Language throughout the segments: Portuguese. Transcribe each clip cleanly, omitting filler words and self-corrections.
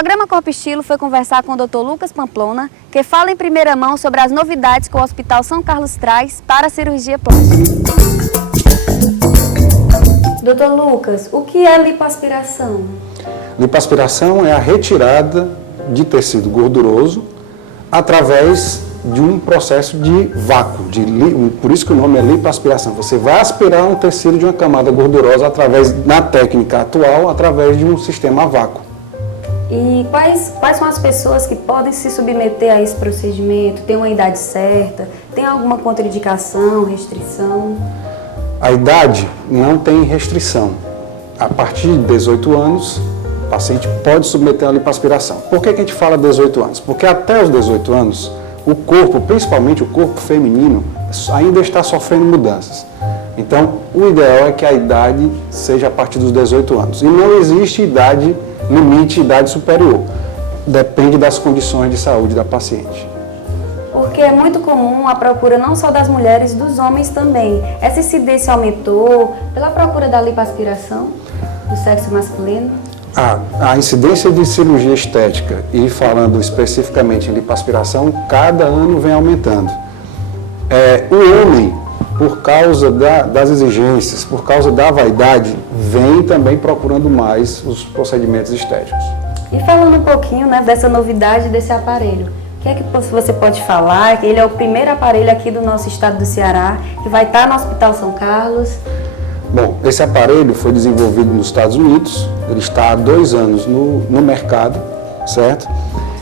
programa Corpo Estilo foi conversar com o Dr. Lucas Pamplona, que fala em primeira mão sobre as novidades que o Hospital São Carlos traz para a cirurgia plástica. Dr. Lucas, o que é lipoaspiração? Lipoaspiração é a retirada de tecido gorduroso através de um processo de vácuo, por isso que o nome é lipoaspiração. Você vai aspirar um tecido de uma camada gordurosa na técnica atual, através de um sistema a vácuo. E quais são as pessoas que podem se submeter a esse procedimento? Tem uma idade certa? Tem alguma contraindicação, restrição? A idade não tem restrição. A partir de 18 anos, o paciente pode submeter a lipoaspiração. Por que a gente fala 18 anos? Porque até os 18 anos, o corpo, principalmente o corpo feminino, ainda está sofrendo mudanças. Então, o ideal é que a idade seja a partir dos 18 anos. E não existe idade limite, idade superior. Depende das condições de saúde da paciente. Porque é muito comum a procura não só das mulheres, dos homens também. Essa incidência aumentou pela procura da lipoaspiração do sexo masculino? A incidência de cirurgia estética, e falando especificamente em lipoaspiração, cada ano vem aumentando. O homem, por causa das exigências, por causa da vaidade, vem também procurando mais os procedimentos estéticos. E falando um pouquinho, né, dessa novidade desse aparelho, o que é que você pode falar? Ele é o primeiro aparelho aqui do nosso estado do Ceará, que vai estar no Hospital São Carlos. Bom, esse aparelho foi desenvolvido nos Estados Unidos, ele está há 2 anos no mercado, certo?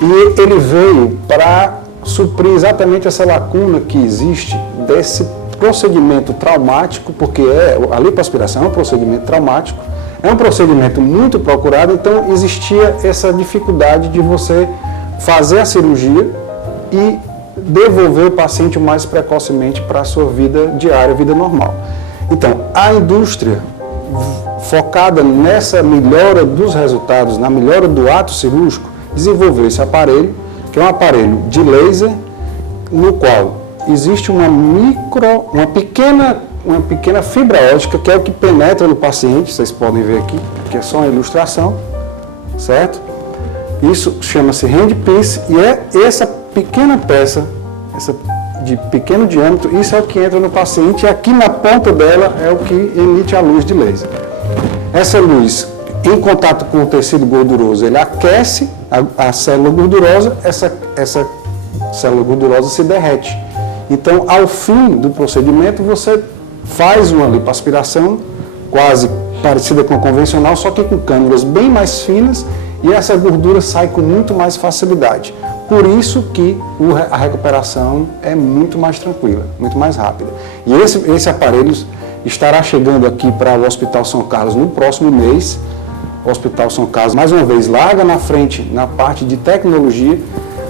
E ele veio para suprir exatamente essa lacuna que existe desse procedimento traumático, porque a lipoaspiração é um procedimento traumático, é um procedimento muito procurado, então existia essa dificuldade de você fazer a cirurgia e devolver o paciente o mais precocemente para a sua vida diária, vida normal. Então, a indústria focada nessa melhora dos resultados, na melhora do ato cirúrgico, desenvolveu esse aparelho, que é um aparelho de laser, no qual existe uma pequena fibra ótica, que é o que penetra no paciente, vocês podem ver aqui, que é só uma ilustração, certo? Isso chama-se handpiece e é essa pequena peça, de pequeno diâmetro, isso é o que entra no paciente e aqui na ponta dela é o que emite a luz de laser. Essa luz, em contato com o tecido gorduroso, ele aquece a célula gordurosa, essa célula gordurosa se derrete. Então, ao fim do procedimento, você faz uma lipoaspiração quase parecida com a convencional, só que com cânulas bem mais finas e essa gordura sai com muito mais facilidade. Por isso que a recuperação é muito mais tranquila, muito mais rápida. E esse aparelho estará chegando aqui para o Hospital São Carlos no próximo mês. O Hospital São Carlos, mais uma vez, larga na frente na parte de tecnologia,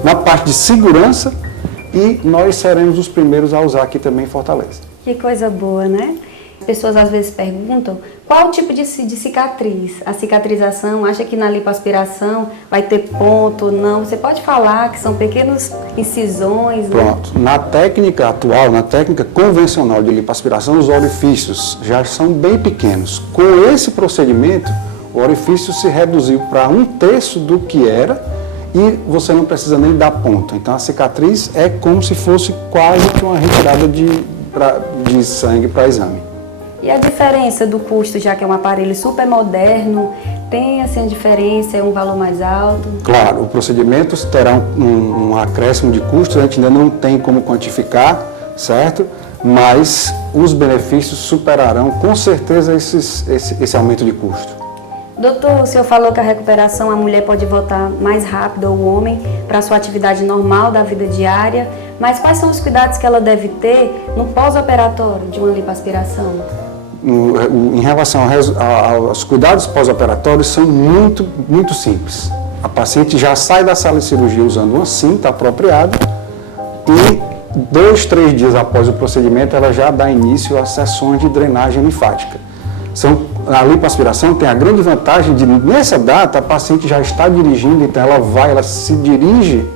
na parte de segurança, e nós seremos os primeiros a usar aqui também em Fortaleza. Que coisa boa, né? As pessoas às vezes perguntam qual o tipo de cicatriz. A cicatrização, acha que na lipoaspiração vai ter ponto ou não? Você pode falar que são pequenas incisões? Pronto. Né? Na técnica atual, na técnica convencional de lipoaspiração, os orifícios já são bem pequenos. Com esse procedimento, o orifício se reduziu para 1/3 do que era e você não precisa nem dar ponto. Então a cicatriz é como se fosse quase que uma retirada de sangue para exame. E a diferença do custo, já que é um aparelho super moderno, tem assim a diferença, é um valor mais alto? Claro, o procedimento terá um acréscimo de custos, a gente ainda não tem como quantificar, certo? Mas os benefícios superarão com certeza esse aumento de custo. Doutor, o senhor falou que a recuperação, a mulher pode voltar mais rápido, ou o homem, para a sua atividade normal da vida diária, mas quais são os cuidados que ela deve ter no pós-operatório de uma lipoaspiração? Em relação aos cuidados pós-operatórios, são muito, muito simples. A paciente já sai da sala de cirurgia usando uma cinta apropriada e 2, 3 dias após o procedimento ela já dá início às sessões de drenagem linfática. A lipoaspiração tem a grande vantagem de, nessa data, a paciente já está dirigindo, então ela se dirige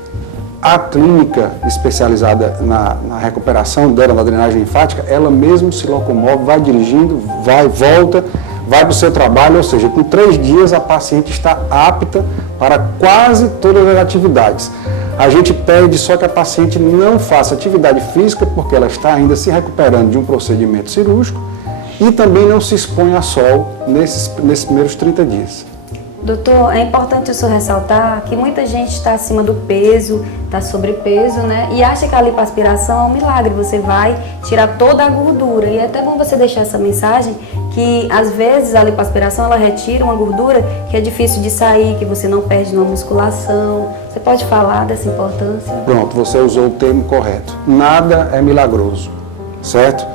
à clínica especializada na recuperação dela, na drenagem linfática, ela mesmo se locomove, vai dirigindo, vai, volta, vai para o seu trabalho, ou seja, com 3 dias a paciente está apta para quase todas as atividades. A gente pede só que a paciente não faça atividade física, porque ela está ainda se recuperando de um procedimento cirúrgico e também não se expõe a sol nesses primeiros 30 dias. Doutor, é importante isso ressaltar que muita gente está acima do peso, está sobrepeso, né? E acha que a lipoaspiração é um milagre, você vai tirar toda a gordura. E é até bom você deixar essa mensagem que às vezes a lipoaspiração ela retira uma gordura que é difícil de sair, que você não perde na musculação. Você pode falar dessa importância? Pronto, você usou o termo correto. Nada é milagroso, certo?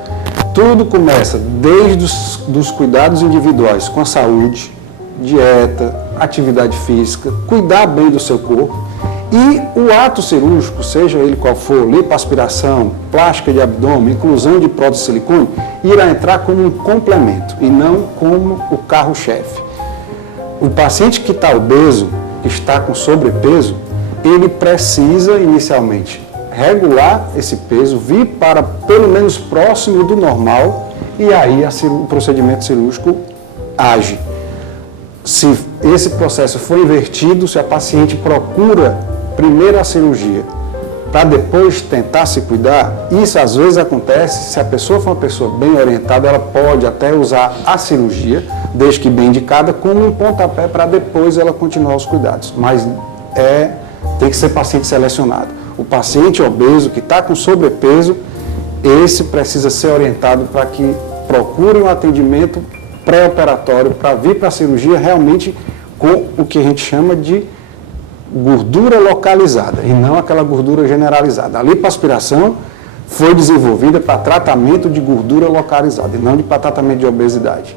Tudo começa desde os cuidados individuais com a saúde, dieta, atividade física, cuidar bem do seu corpo e o ato cirúrgico, seja ele qual for, lipoaspiração, plástica de abdômen, inclusão de prótese de silicone, irá entrar como um complemento e não como o carro-chefe. O paciente que está obeso, que está com sobrepeso, ele precisa inicialmente regular esse peso, vir para pelo menos próximo do normal e aí o procedimento cirúrgico age. Se esse processo for invertido, se a paciente procura primeiro a cirurgia para depois tentar se cuidar, isso às vezes acontece, se a pessoa for uma pessoa bem orientada, ela pode até usar a cirurgia, desde que bem indicada, como um pontapé para depois ela continuar os cuidados. Mas tem que ser paciente selecionado. O paciente obeso que está com sobrepeso, esse precisa ser orientado para que procure um atendimento pré-operatório para vir para a cirurgia realmente com o que a gente chama de gordura localizada e não aquela gordura generalizada. A lipoaspiração foi desenvolvida para tratamento de gordura localizada e não para tratamento de obesidade.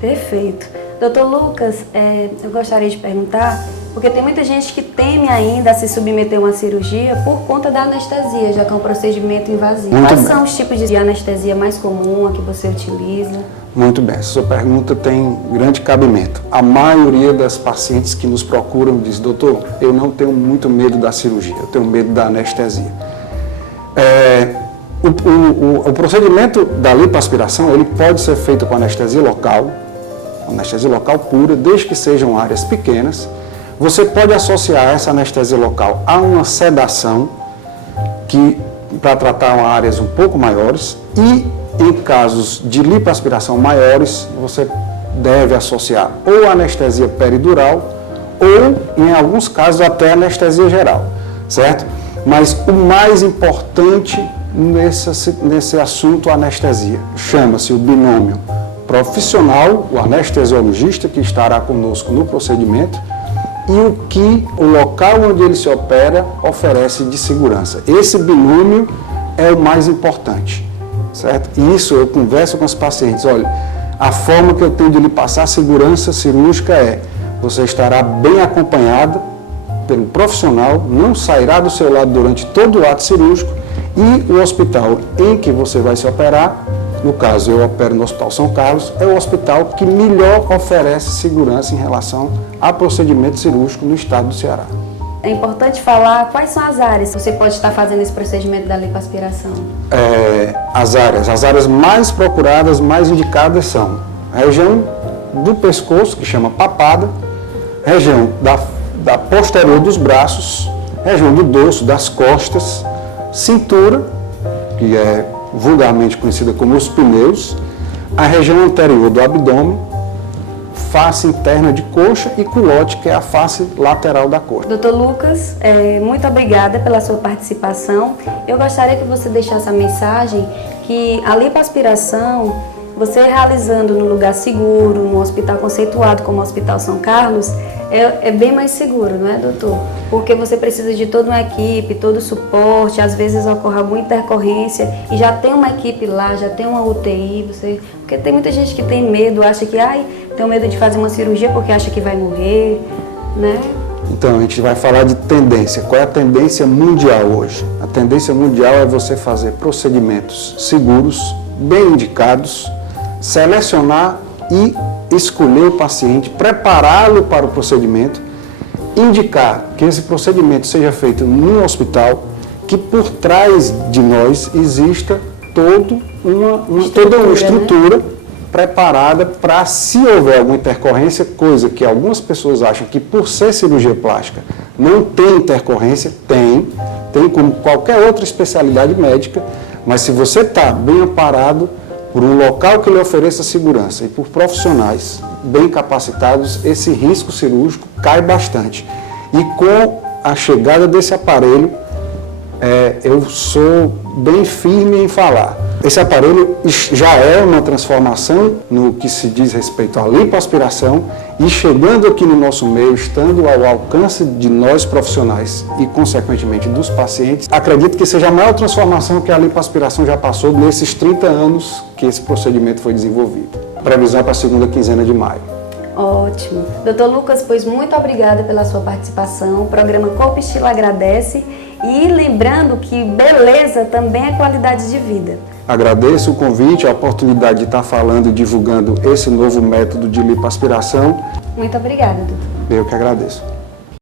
Perfeito. Doutor Lucas, eu gostaria de perguntar, porque tem muita gente que teme ainda a se submeter a uma cirurgia por conta da anestesia, já que é um procedimento invasivo. Quais são os tipos de anestesia mais comuns que você utiliza? Muito bem, essa sua pergunta tem grande cabimento. A maioria das pacientes que nos procuram diz, doutor, eu não tenho muito medo da cirurgia, eu tenho medo da anestesia. O procedimento da lipoaspiração, ele pode ser feito com anestesia local pura, desde que sejam áreas pequenas. Você pode associar essa anestesia local a uma sedação para tratar áreas um pouco maiores e em casos de lipoaspiração maiores, você deve associar ou anestesia peridural ou, em alguns casos, até anestesia geral, certo? Mas o mais importante nesse assunto anestesia chama-se o binômio profissional, o anestesiologista que estará conosco no procedimento e o que o local onde ele se opera oferece de segurança. Esse binômio é o mais importante. Certo? E isso eu converso com os pacientes, olha, a forma que eu tenho de lhe passar segurança cirúrgica você estará bem acompanhada pelo profissional, não sairá do seu lado durante todo o ato cirúrgico e o hospital em que você vai se operar, no caso eu opero no Hospital São Carlos, é o hospital que melhor oferece segurança em relação a procedimento cirúrgico no estado do Ceará. É importante falar quais são as áreas que você pode estar fazendo esse procedimento da lipoaspiração. As áreas mais procuradas, mais indicadas são a região do pescoço, que chama papada, região da posterior dos braços, região do dorso, das costas, cintura, que é vulgarmente conhecida como os pneus, a região anterior do abdômen, face interna de coxa e culote, que é a face lateral da coxa. Doutor Lucas, muito obrigada pela sua participação. Eu gostaria que você deixasse a mensagem que a lipoaspiração, você realizando no lugar seguro, num hospital conceituado como o Hospital São Carlos, é bem mais seguro, não é, doutor? Porque você precisa de toda uma equipe, todo o suporte, às vezes ocorre alguma intercorrência e já tem uma equipe lá, já tem uma UTI, porque tem muita gente que tem medo, acha que, tem medo de fazer uma cirurgia porque acha que vai morrer, né? Então, a gente vai falar de tendência. Qual é a tendência mundial hoje? A tendência mundial é você fazer procedimentos seguros, bem indicados, selecionar e escolher o paciente, prepará-lo para o procedimento, indicar que esse procedimento seja feito num hospital, que por trás de nós exista toda uma estrutura, preparada para, se houver alguma intercorrência, coisa que algumas pessoas acham que por ser cirurgia plástica não tem intercorrência, tem como qualquer outra especialidade médica, mas se você está bem amparado por um local que lhe ofereça segurança e por profissionais bem capacitados, esse risco cirúrgico cai bastante. E com a chegada desse aparelho, eu sou bem firme em falar. Esse aparelho já é uma transformação no que se diz respeito à lipoaspiração e chegando aqui no nosso meio, estando ao alcance de nós profissionais e, consequentemente, dos pacientes, acredito que seja a maior transformação que a lipoaspiração já passou nesses 30 anos que esse procedimento foi desenvolvido. Previsão para a segunda quinzena de maio. Ótimo. Dr. Lucas, pois muito obrigada pela sua participação. O programa Corpo e Estilo agradece e lembrando que beleza também é qualidade de vida. Agradeço o convite, a oportunidade de estar falando e divulgando esse novo método de lipoaspiração. Muito obrigada, doutor. Eu que agradeço.